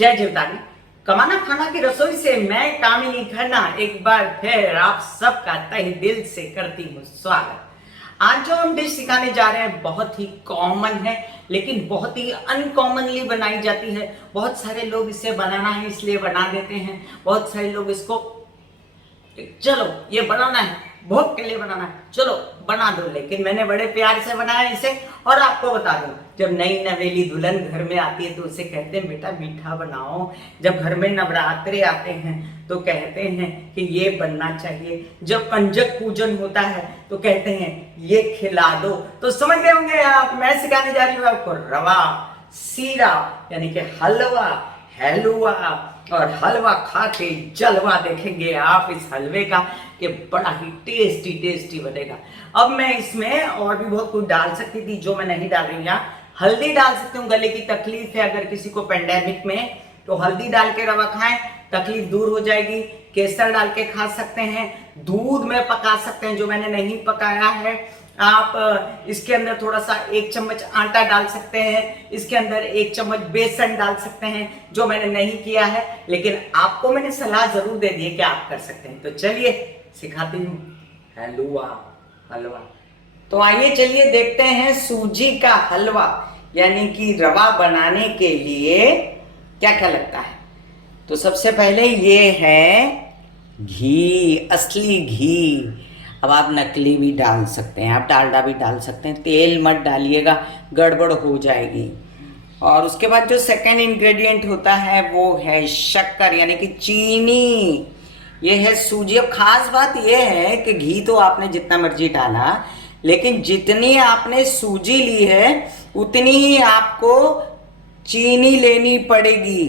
जय जीवदानी। कमाना खाना की रसोई से मैं कामिनी खन्ना एक बार फिर आप सबका तहे दिल से करती हूँ स्वागत। आज जो हम डिश सिखाने जा रहे हैं बहुत ही कॉमन है, लेकिन बहुत ही अनकॉमनली बनाई जाती है। बहुत सारे लोग इसे बनाना है इसलिए बना देते हैं, बहुत सारे लोग इसको चलो ये बनाना है, भोग के लिए बनाना है, चलो बना दो। लेकिन मैंने बड़े प्यार से बनाया इसे। और आपको बता दूं, जब नई नवेली दुल्हन घर में आती है तो उसे कहते हैं बेटा मीठा बनाओ। जब घर में नवरात्रे आते हैं तो कहते हैं कि ये बनना चाहिए। जब कंजक पूजन होता है तो कहते हैं ये खिला दो। तो समझ गए होंगे आप, मैं सिखाने जा रही हूँ आपको रवा सीरा यानी कि हलवा, हलवा और हलवा खा के जलवा देखेंगे आप इस हलवे का कि बड़ा ही टेस्टी टेस्टी बनेगा। अब मैं इसमें और भी बहुत कुछ डाल सकती थी जो मैं नहीं डाल रही हूँ। हल्दी डाल सकती हूँ, गले की तकलीफ है अगर किसी को पेंडेमिक में, तो हल्दी डाल के रवा खाएं, तकलीफ दूर हो जाएगी। केसर डाल के खा सकते हैं, दूध में पका सकते हैं जो मैंने नहीं पकाया है। आप इसके अंदर थोड़ा सा 1 चम्मच आटा डाल सकते हैं, इसके अंदर 1 चम्मच बेसन डाल सकते हैं जो मैंने नहीं किया है, लेकिन आपको मैंने सलाह जरूर दे दी है कि आप कर सकते हैं। तो चलिए सिखाती हूँ हलवा। हलवा तो आइए चलिए देखते हैं सूजी का हलवा यानी कि रवा बनाने के लिए क्या क्या लगता है। तो सबसे पहले ये है घी, असली घी। अब आप नकली भी डाल सकते हैं, आप डालडा भी डाल सकते हैं, तेल मत डालिएगा, गड़बड़ हो जाएगी। और उसके बाद जो सेकेंड इंग्रेडिएंट होता है वो है शक्कर यानी कि चीनी। ये है सूजी। अब खास बात ये है कि घी तो आपने जितना मर्जी डाला, लेकिन जितनी आपने सूजी ली है उतनी ही आपको चीनी लेनी पड़ेगी।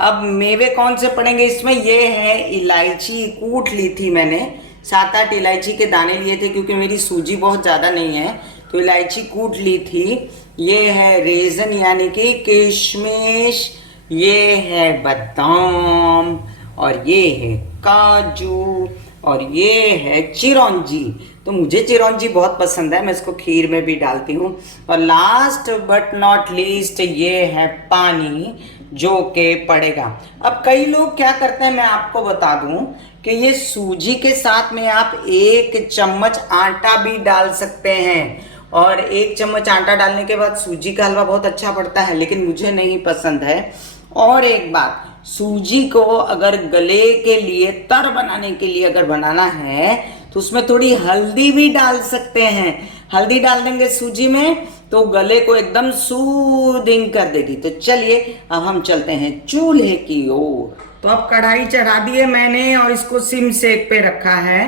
अब मेवे कौन से पड़ेंगे इसमें, ये है इलायची, कूट ली थी मैंने, 7-8 इलायची के दाने लिए थे क्योंकि मेरी सूजी बहुत ज़्यादा नहीं है तो इलायची कूट ली थी। ये है रेजन यानी कि किशमिश, ये है बादाम और ये है काजू और ये है चिरौंजी। तो मुझे चिरौंजी बहुत पसंद है, मैं इसको खीर में भी डालती हूँ। और लास्ट बट नॉट लीस्ट ये है पानी जो के पड़ेगा। अब कई लोग क्या करते हैं मैं आपको बता दूं कि ये सूजी के साथ में आप 1 चम्मच आटा भी डाल सकते हैं, और 1 चम्मच आटा डालने के बाद सूजी का हलवा बहुत अच्छा पड़ता है, लेकिन मुझे नहीं पसंद है। और एक बात, सूजी को अगर गले के लिए, तर बनाने के लिए अगर बनाना है तो उसमें थोड़ी हल्दी भी डाल सकते हैं। हल्दी डाल देंगे सूजी में तो गले को एकदम सूदिंग कर देगी। तो चलिए अब हम चलते हैं चूल्हे की ओर। तो अब कढ़ाई चढ़ा दी है मैंने और इसको सिम सेक पे रखा है,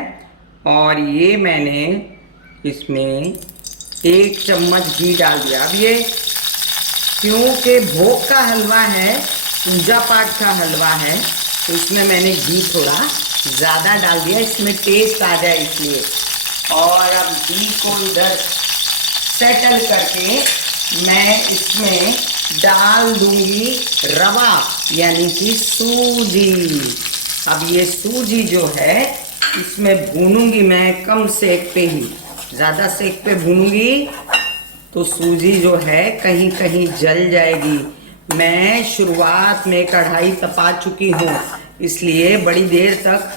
और ये मैंने इसमें 1 चम्मच घी डाल दिया। अब ये क्योंकि भोग का हलवा है, पूजा पाठ का हलवा है, तो इसमें मैंने घी थोड़ा ज़्यादा डाल दिया, इसमें टेस्ट आ जाए इसलिए। और अब घी को इधर सेटल करके मैं इसमें डाल दूंगी रवा यानी कि सूजी। अब ये सूजी जो है इसमें भूनूंगी मैं कम सेक पे ही, ज़्यादा सेक पे भूनूंगी तो सूजी जो है कहीं कहीं जल जाएगी। मैं शुरुआत में कढ़ाई तपा चुकी हूँ इसलिए बड़ी देर तक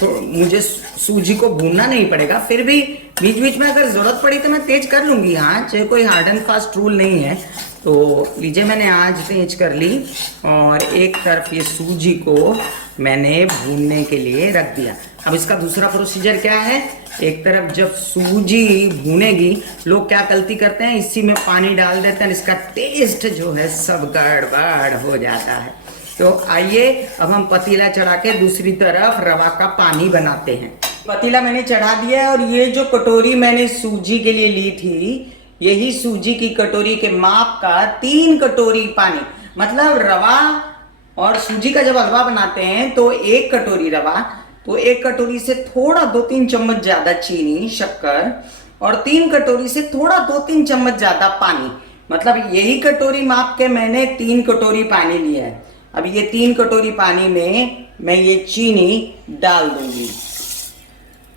तो मुझे सूजी को भूनना नहीं पड़ेगा। फिर भी बीच बीच में अगर ज़रूरत पड़ी तो मैं तेज कर लूँगी, हाँ, चाहे कोई हार्ड एंड फास्ट रूल नहीं है। तो लीजिए मैंने आज तेज कर ली और एक तरफ ये सूजी को मैंने भूनने के लिए रख दिया। अब इसका दूसरा प्रोसीजर क्या है, एक तरफ जब सूजी भूनेगी, लोग क्या गलती करते हैं, इसी में पानी डाल देते हैं, इसका टेस्ट जो है सब गड़बड़ हो जाता है। तो आइए अब हम पतीला चढ़ा के दूसरी तरफ रवा का पानी बनाते हैं। पतीला मैंने चढ़ा दिया है और ये जो कटोरी मैंने सूजी के लिए ली थी, यही सूजी की कटोरी के माप का 3 कटोरी पानी, मतलब रवा और सूजी का जब हलवा बनाते हैं तो 1 कटोरी रवा, तो 1 कटोरी से थोड़ा 2-3 चम्मच ज़्यादा चीनी, शक्कर, और 3 कटोरी से थोड़ा 2-3 चम्मच ज़्यादा पानी, मतलब यही कटोरी माप के मैंने 3 कटोरी पानी लिया है। अब ये 3 कटोरी पानी में मैं ये चीनी डाल दूंगी।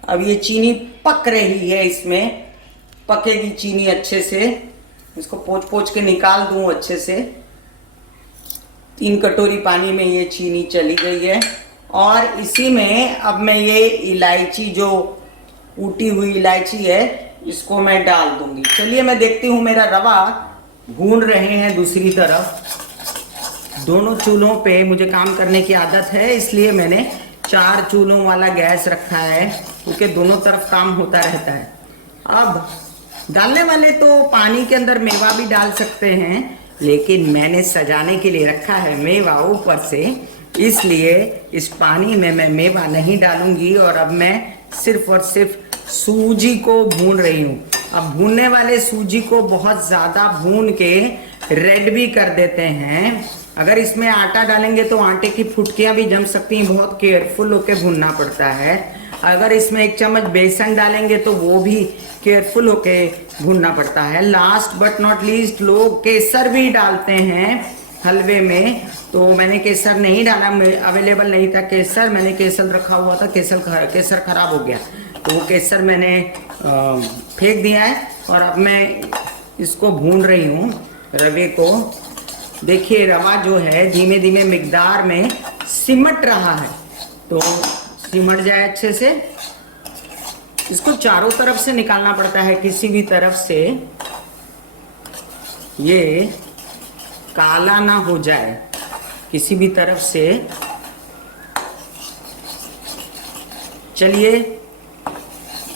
अब ये चीनी पक रही है, इसमें पकेगी चीनी अच्छे से, इसको पोंछ पोंछ के निकाल दूं अच्छे से। 3 कटोरी पानी में ये चीनी चली गई है और इसी में अब मैं ये इलायची, जो कूटी हुई इलायची है, इसको मैं डाल दूंगी। चलिए मैं देखती हूँ। मेरा रवा भून रहे हैं दूसरी तरफ। दोनों चूल्हों पे मुझे काम करने की आदत है, इसलिए मैंने 4 चूल्हों वाला गैस रखा है, क्योंकि दोनों तरफ काम होता रहता है। अब डालने वाले तो पानी के अंदर मेवा भी डाल सकते हैं, लेकिन मैंने सजाने के लिए रखा है मेवा ऊपर से, इसलिए इस पानी में मैं मेवा नहीं डालूंगी। और अब मैं सिर्फ और सिर्फ सूजी को भून रही हूँ। अब भूनने वाले सूजी को बहुत ज़्यादा भून के रेड भी कर देते हैं। अगर इसमें आटा डालेंगे तो आटे की फुटकियाँ भी जम सकती हैं, बहुत केयरफुल होकर भूनना पड़ता है। अगर इसमें 1 चम्मच बेसन डालेंगे तो वो भी केयरफुल होके भूनना पड़ता है। लास्ट बट नॉट लीस्ट, लोग केसर भी डालते हैं हलवे में, तो मैंने केसर नहीं डाला, अवेलेबल नहीं था केसर। मैंने केसर रखा हुआ था, केसर खराब हो गया, तो वो केसर मैंने फेंक दिया है। और अब मैं इसको भून रही हूँ रवे को। देखिए रवा जो है धीमे धीमे मिकदार में सिमट रहा है, तो सिमट जाए अच्छे से। इसको चारों तरफ से निकालना पड़ता है, किसी भी तरफ से ये काला ना हो जाए, किसी भी तरफ से। चलिए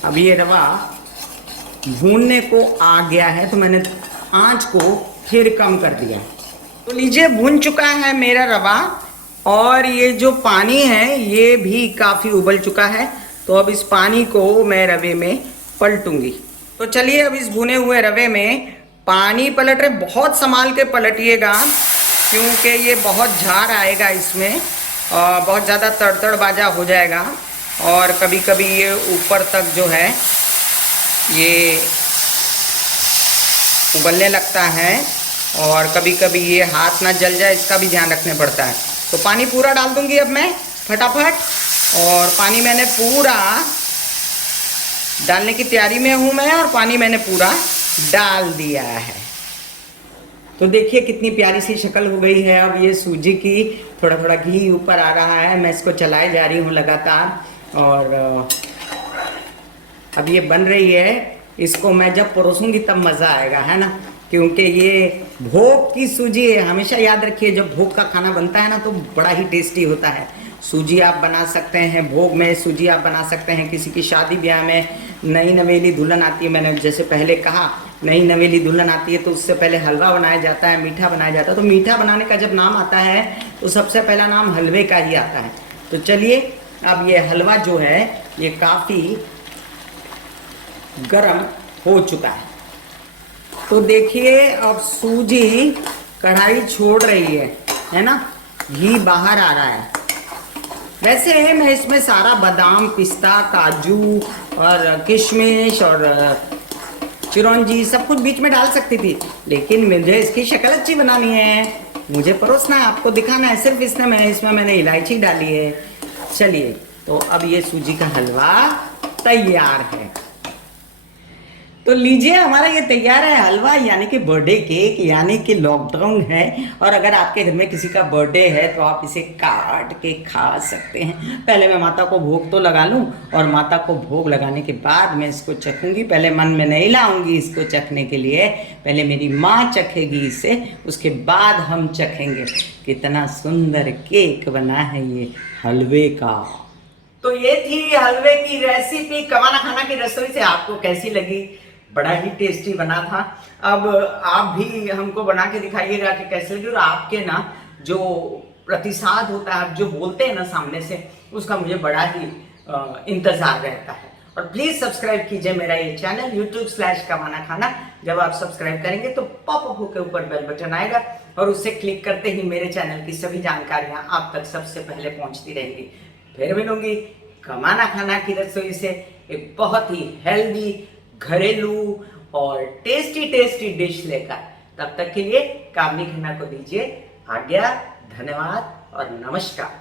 अब ये रवा भूनने को आ गया है, तो मैंने आंच को फिर कम कर दिया। तो लीजिए भून चुका है मेरा रवा, और ये जो पानी है ये भी काफ़ी उबल चुका है। तो अब इस पानी को मैं रवे में पलटूंगी। तो चलिए अब इस भुने हुए रवे में पानी पलट रहे, बहुत संभाल के पलटिएगा, क्योंकि ये बहुत झार आएगा इसमें और बहुत ज़्यादा तड़तड़ बाजा हो जाएगा। और कभी कभी ये ऊपर तक जो है ये उबलने लगता है, और कभी कभी ये हाथ ना जल जाए, इसका भी ध्यान रखने पड़ता है। तो पानी पूरा डाल दूंगी अब मैं फटाफट, और पानी मैंने पूरा डालने की तैयारी में हूँ मैं, और पानी मैंने पूरा डाल दिया है। तो देखिए कितनी प्यारी सी शक्ल हो गई है अब ये सूजी की। थोड़ा थोड़ा घी ऊपर आ रहा है, मैं इसको चलाए जा रही हूँ लगातार, और अब ये बन रही है। इसको मैं जब परोसूंगी तब मज़ा आएगा, है ना, क्योंकि ये भोग की सूजी है। हमेशा याद रखिए जब भोग का खाना बनता है ना तो बड़ा ही टेस्टी होता है। सूजी आप बना सकते हैं भोग में, सूजी आप बना सकते हैं किसी की शादी ब्याह में। नई नवेली दुल्हन आती है, मैंने जैसे पहले कहा, नई नवेली दुल्हन आती है तो उससे पहले हलवा बनाया जाता है, मीठा बनाया जाता है। तो मीठा बनाने का जब नाम आता है तो सबसे पहला नाम हलवे का ही आता है। तो चलिए अब ये हलवा जो है ये काफ़ी गर्म हो चुका है। तो देखिए अब सूजी कढ़ाई छोड़ रही है ना, घी बाहर आ रहा है। वैसे मैं इसमें सारा बादाम, पिस्ता, काजू और किशमिश और चिरौंजी सब कुछ बीच में डाल सकती थी, लेकिन मुझे इसकी शक्ल अच्छी बनानी है, मुझे परोसना है, आपको दिखाना है। सिर्फ इसमें मैंने इलायची डाली है। चलिए तो अब ये सूजी का हलवा तैयार है। तो लीजिए हमारा ये तैयार है हलवा, यानी कि बर्थडे केक, यानी कि लॉकडाउन है और अगर आपके घर में किसी का बर्थडे है तो आप इसे काट के खा सकते हैं। पहले मैं माता को भोग तो लगा लूं और माता को भोग लगाने के बाद मैं इसको चखूंगी। पहले मन में नहीं लाऊंगी इसको चखने के लिए, पहले मेरी माँ चखेगी इसे, उसके बाद हम चखेंगे। कितना सुंदर केक बना है ये हलवे का। तो ये थी हलवे की रेसिपी। कमाना खाना की रसोई से आपको कैसी लगी? बड़ा ही टेस्टी बना था। अब आप भी हमको बना के दिखाइएगा कि कैसे लगी, और आपके ना जो प्रतिसाद होता है, आप जो बोलते हैं ना सामने से, उसका मुझे बड़ा ही इंतजार रहता है। और प्लीज सब्सक्राइब कीजिए मेरा ये चैनल YouTube/कमाना खाना। जब आप सब्सक्राइब करेंगे तो पॉपअप होकर ऊपर बेल बटन आएगा और उससे क्लिक करते ही मेरे चैनल की सभी जानकारियां आप तक सबसे पहले पहुंचती रहेंगी। फिर मिलूंगी कमाना खाना की रसोई से एक बहुत ही हेल्दी, घरेलू और टेस्टी डिश लेकर। तब तक के लिए कामनी खन्ना को दीजिए आज्ञा। धन्यवाद और नमस्कार।